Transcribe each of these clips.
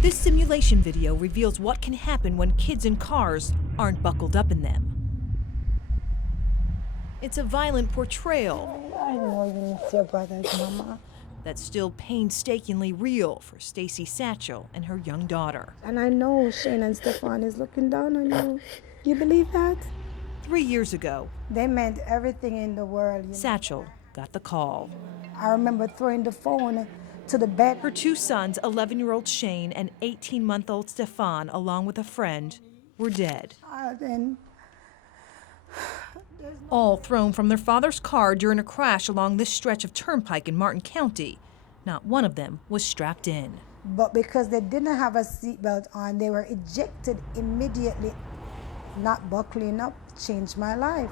This simulation video reveals what can happen when kids in cars aren't buckled up in them. It's a violent portrayal. I know you miss your brothers, Mama. That's still painstakingly real for Stacy Satchel and her young daughter. And I know Shane and Stefan is looking down on you. You believe that? 3 years ago, They meant everything in the world. You know? Satchel got the call. I remember throwing the phone to the bed. Her two sons, 11-year-old Shane and 18-month-old Stefan, along with a friend, were dead. Then All thrown from their father's car during a crash along this stretch of turnpike in Martin County. Not one of them was strapped in. But because they didn't have a seatbelt on, they were ejected immediately. Not buckling up changed my life.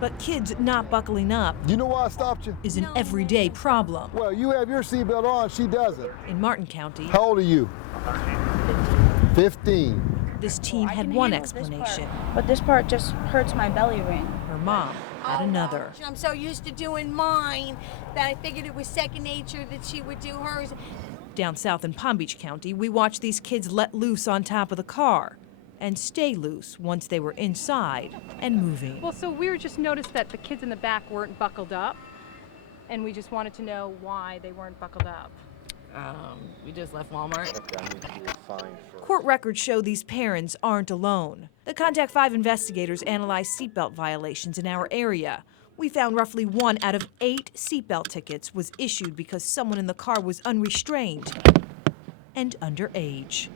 But kids not buckling up You know why I stopped you? is an everyday problem. Well, you have your seatbelt on, she doesn't. In Martin County, How old are you? 15. this teen had one explanation. But this part just hurts my belly ring. Her mom had another. I'm so used to doing mine that I figured it was second nature that she would do hers. Down south in Palm Beach County, we watched these kids let loose on top of the car and stay loose once they were inside and moving. Well, so we were just noticed that the kids in the back weren't buckled up, and we just wanted to know why they weren't buckled up. We just left Walmart. Court records show these parents aren't alone. The Contact 5 investigators analyzed seatbelt violations in our area. We found roughly 1 out of 8 seatbelt tickets was issued because someone in the car was unrestrained and underage.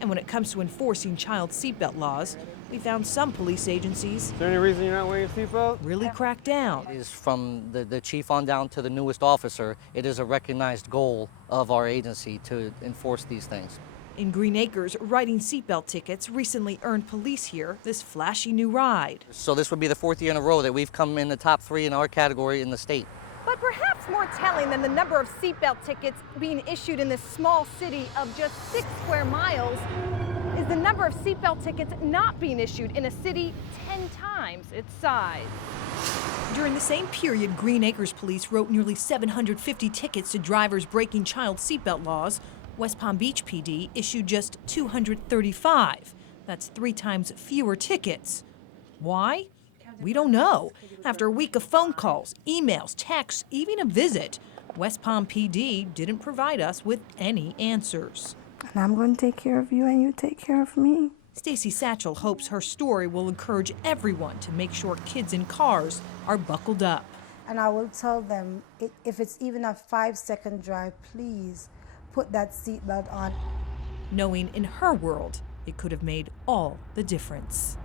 And when it comes to enforcing child seatbelt laws, we found some police agencies Is there any reason you're not wearing a seatbelt? really crack down. Is from the chief on down to the newest officer, it is a recognized goal of our agency to enforce these things. In Green Acres, writing seatbelt tickets recently earned police here this flashy new ride. So this would be the 4th year in a row that we've come in the top 3 in our category in the state. But perhaps more telling than the number of seatbelt tickets being issued in this small city of just 6 square miles is the number of seatbelt tickets not being issued in a city 10 times its size. During the same period, Green Acres police wrote nearly 750 tickets to drivers breaking child seatbelt laws. West Palm Beach PD issued just 235. That's 3 times fewer tickets. Why? We don't know. After a week of phone calls, emails, texts, even a visit, West Palm PD didn't provide us with any answers. And I'm going to take care of you and you take care of me. Stacy Satchel hopes her story will encourage everyone to make sure kids in cars are buckled up. And I will tell them, if it's even a 5-second drive, please put that seatbelt on. Knowing in her world, it could have made all the difference.